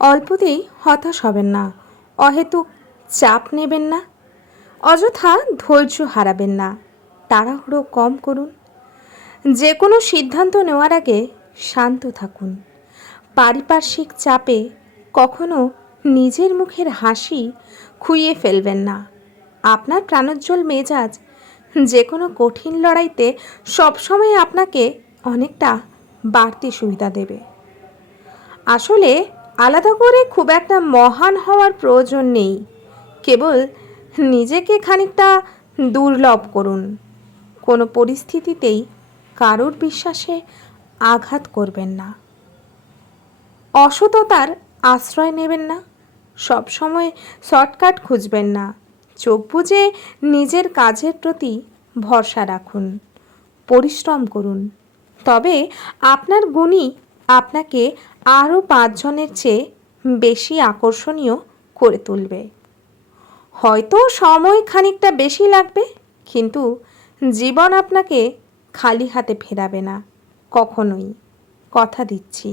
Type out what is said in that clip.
অল্পতেই হতাশ হবেন না। অহেতুক চাপ নেবেন না। অযথা ধৈর্য হারাবেন না। তাড়াহুড়ো কম করুন। যে কোনো সিদ্ধান্ত নেওয়ার আগে শান্ত থাকুন। পারিপার্শ্বিক চাপে কখনো নিজের মুখের হাসি খুইয়ে ফেলবেন না। আপনার প্রাণোজ্জ্বল মেজাজ যে কোনো কঠিন লড়াইতে সবসময় আপনাকে অনেকটা বাড়তি সুবিধা দেবে। আসলে আলাদা করে খুব একটা মহান হওয়ার প্রয়োজন নেই। কেবল নিজেকে খানিকটা দুর্লভ করুন। কোনো পরিস্থিতিতেই কারোর বিশ্বাসে আঘাত করবেন না। অসততার আশ্রয় নেবেন না। সবসময় শর্টকাট খুঁজবেন না। চোখ বুজে নিজের কাজের প্রতি ভরসা রাখুন। পরিশ্রম করুন। তবে আপনার গুণই আপনাকে আরও পাঁচজনের চেয়ে বেশি আকর্ষণীয় করে তুলবে। হয়তো সময় খানিকটা বেশি লাগবে, কিন্তু জীবন আপনাকে খালি হাতে ফেরাবে না, কখনোই। কথা দিচ্ছি।